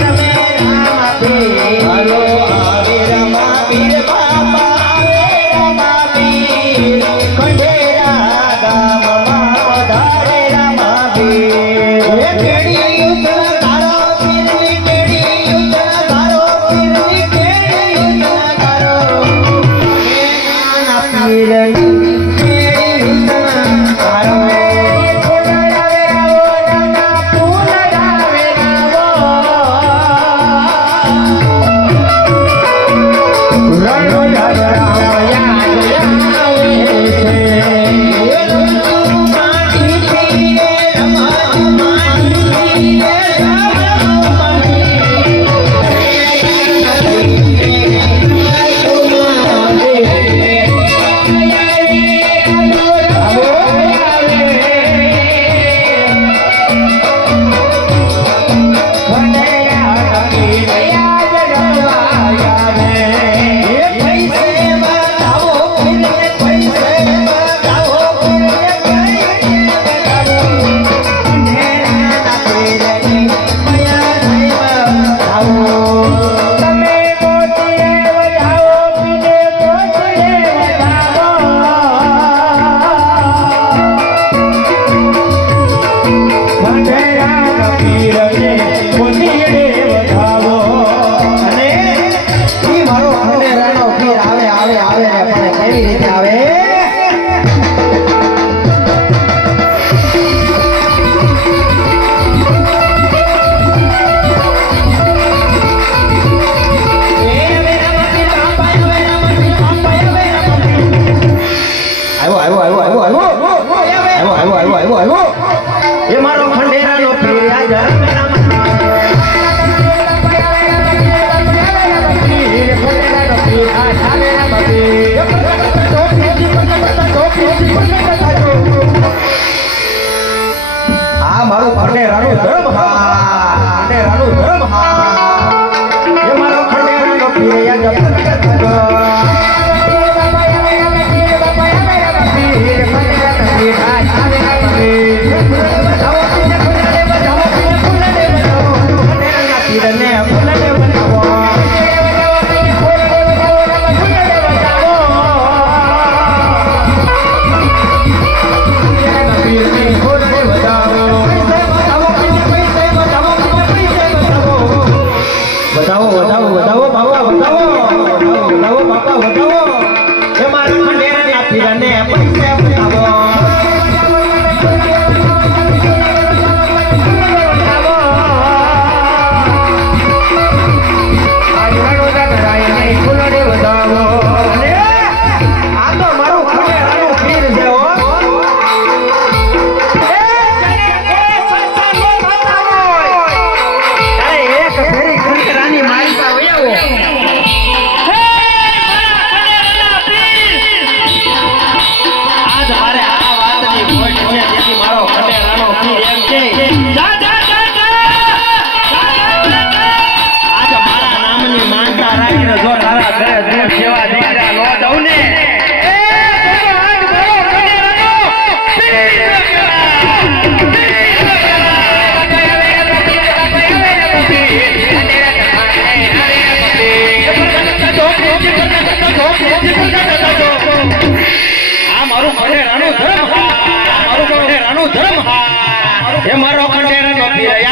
Carrera.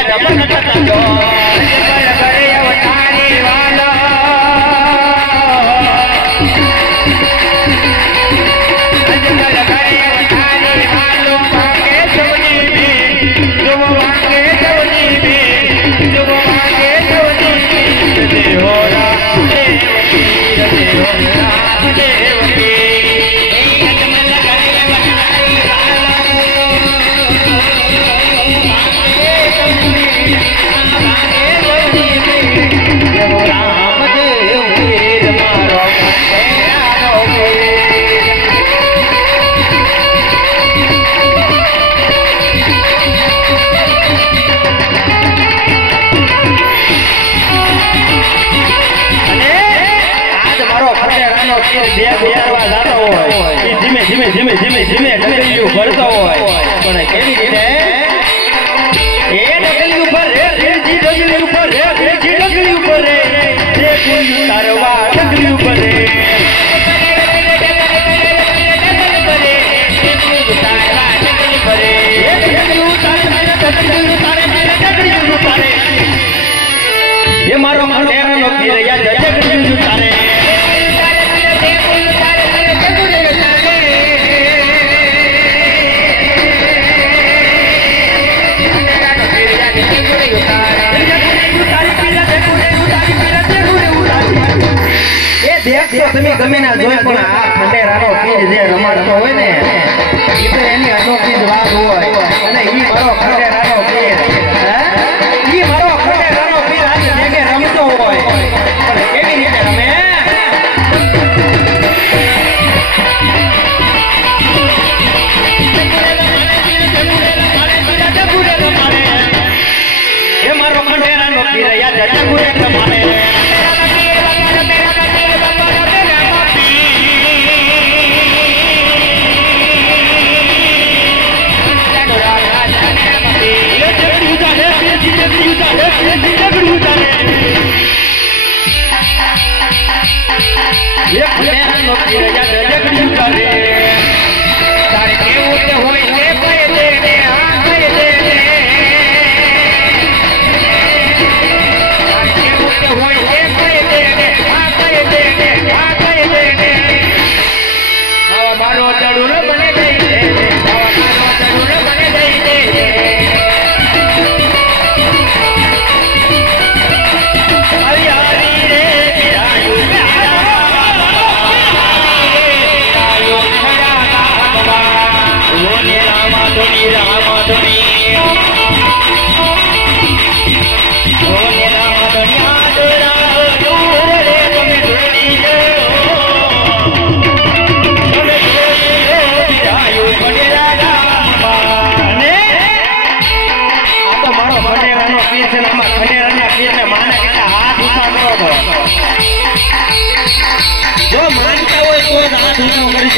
ಯಾಕಪ್ಪ ನಟಕಂದೋ ધીમે ધીમે ધીમે ધીમે ધીમે ઢગલીયું ભરતો હોય પણ કેવી રીતે એ ઢગલી ઉપર રે રેજી ઢગલી ઉપર રે રેજી ઢગલી ઉપર રે રે કુલ તારવા ઢગલી ઉપર રે મારો મારો નો ફેર યાદ જગડી જુતા તમે ગમે ના જોઈ પણ આ ખંડેરાનો કીજ જે રમાડતો હોય ને, એ તો એની અનોખી જ વાત હોય. અને એ મારો ખંડેરાનો કીજ એ મારો ખંડેરાનો કીજ આજે જગ્યાએ રમતો હોય. પણ કેવી રીતે રમે? મારો ખંડેરાનો કીરા યાદ જગુરે તમારે એક મેં નો પૂરા જગડી કરે 今天我们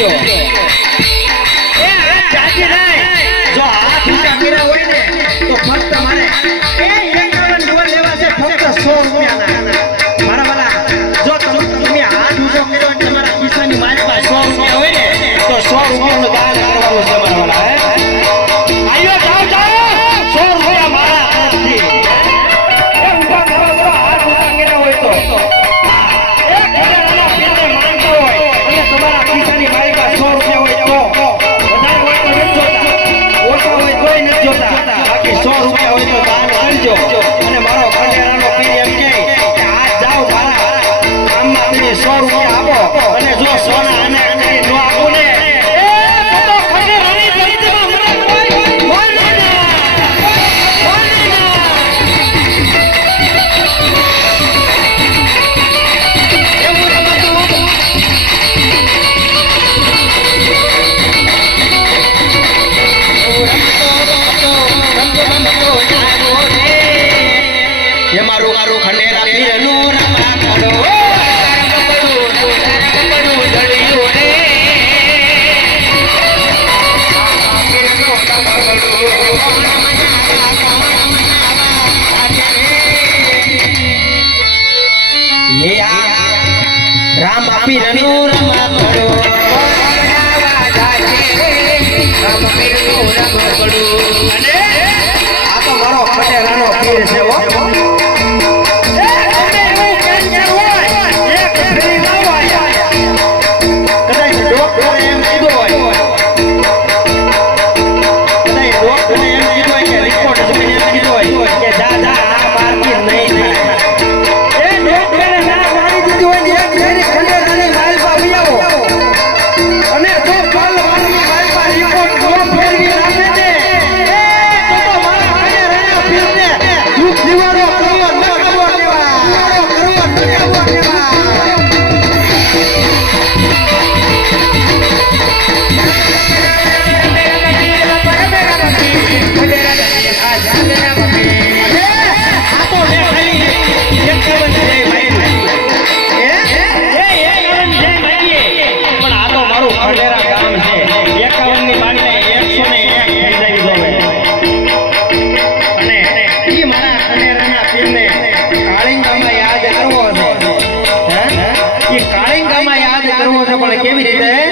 કેવી રીતે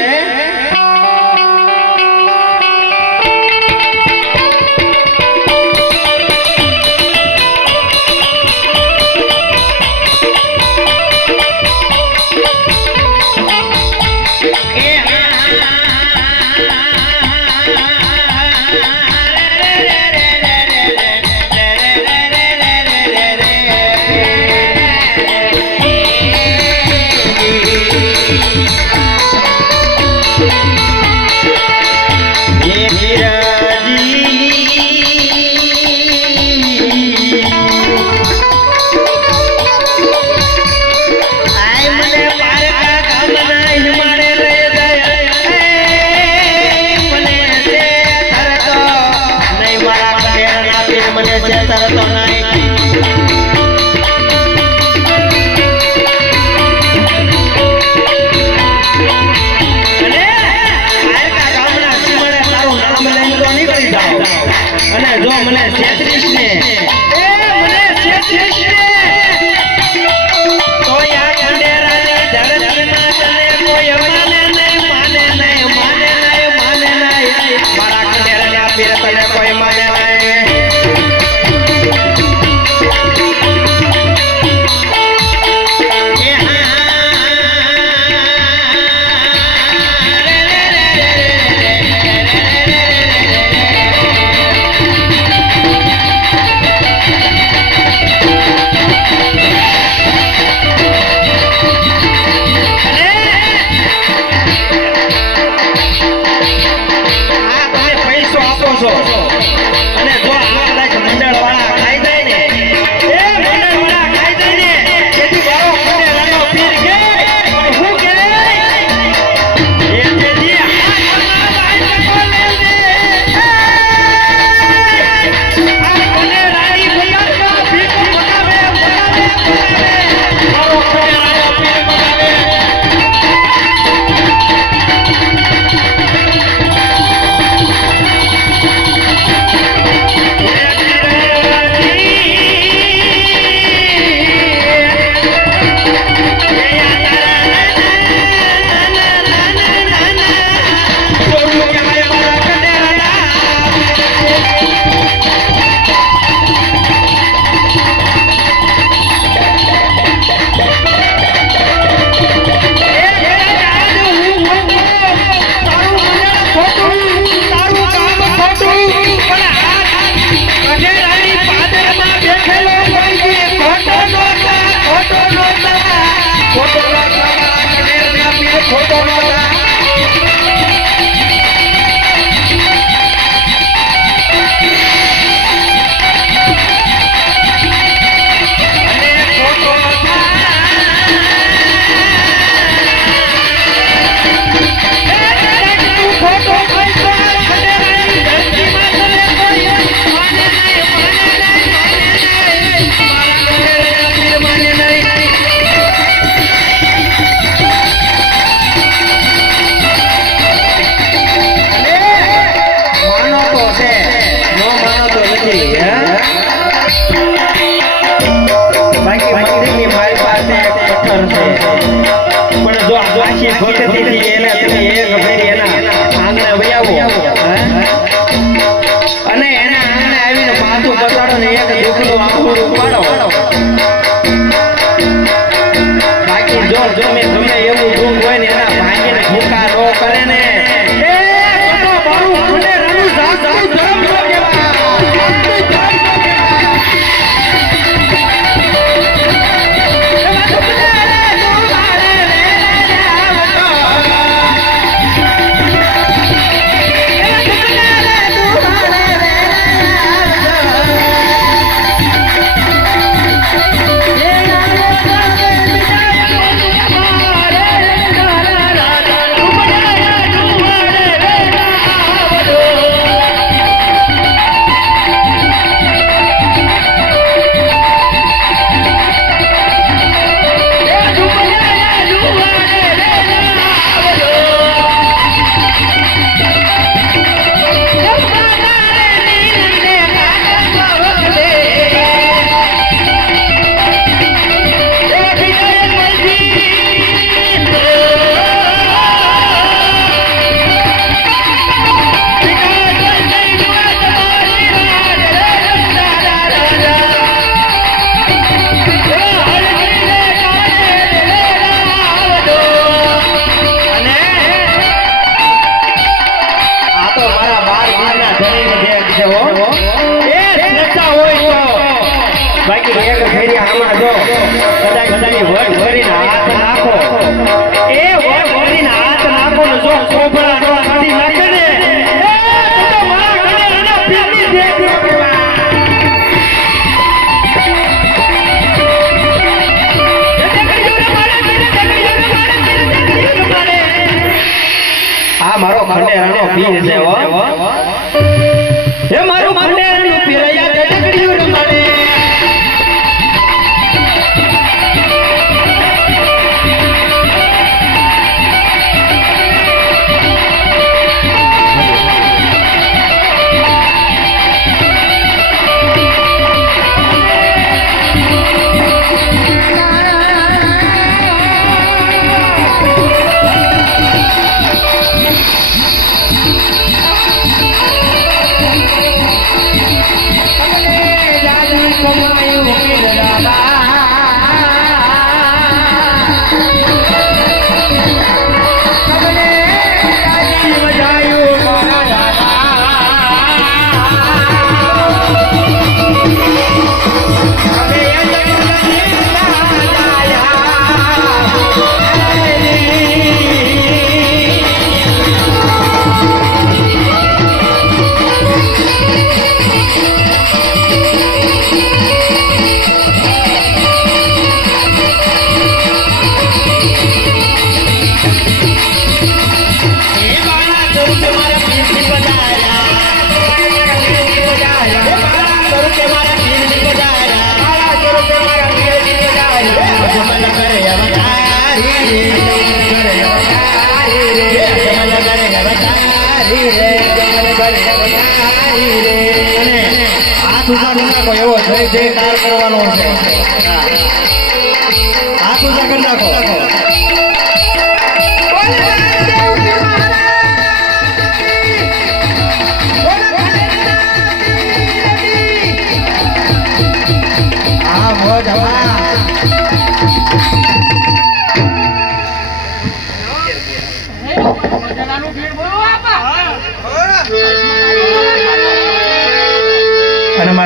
પીર છે હો હાથ ઉઠાડી નાખો એવો જય જયકાર કરવાનો છે. હાથ કરી નાખો.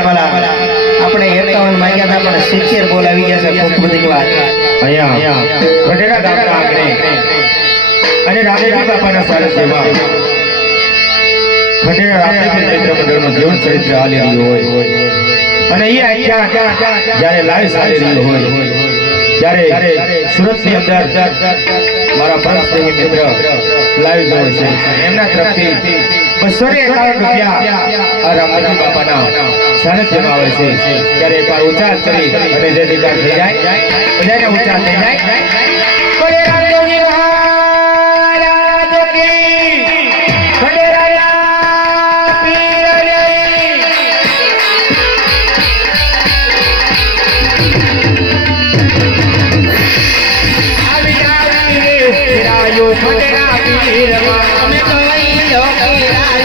વાલા. આપણે એકાવન માંગ્યા હતા પણ સિત્તેર બોલ આવી ગયા છે ખૂબ બધી વાત. અહીંયા. ગઢેરા ગામના આંગણે અને રામદેવી બાપાના સારા સેવા ખંડેરા રામદેવી ચૈત્ર મંડળનું જીવન ચરિત્ર હાલી રહ્યું હોય. અને એ આખ્યા જ્યારે લાઈવ ચાલી રહ્યું હોય. ત્યારે સુરતની અંદર મારા પરમ મિત્ર લાઈવ જોવે છે. એમના તરફથી બસો ને એકાવન રૂપિયા રામદેવી બાપાના સાનિધ્યમાં આવે છે. ત્યારે એકવાર ઉચ્ચાર કરી અને જે દીકાર થઈ જાય, બધાને ઉચ્ચાર થઈ જાય.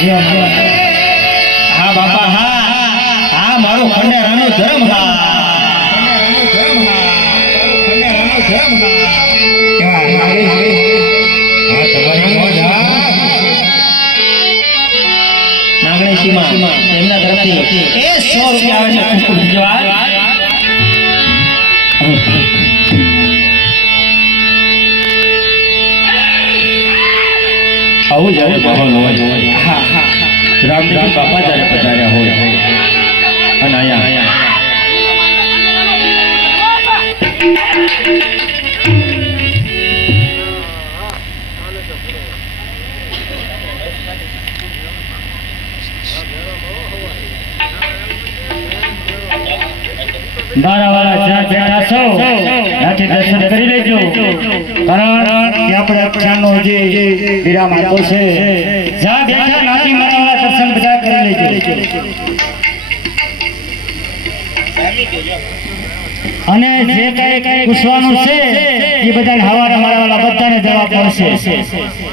હા, બાપા, હા. હા, મારો ખંડેરાનો ધર્મ હા. તેમના તરફથી. એ સો રૂપિયા આવે છે આવું માહોલ હા હા. રામદેવ બાપા જ્યારે પધાર્યા હોય. અને અહીંયા મારા વાળા જ્યાં બેઠા છો ત્યાંથી દર્શન કરી લેજો. કારણ કે આપણે અત્યારનો જે વિરામ આપ્યો છે જ્યાં બેઠા લેજો અને જે કઈ કઈ પૂછવાનું છે એ બધા હવાના મારા બધાને જવાબ મળશે.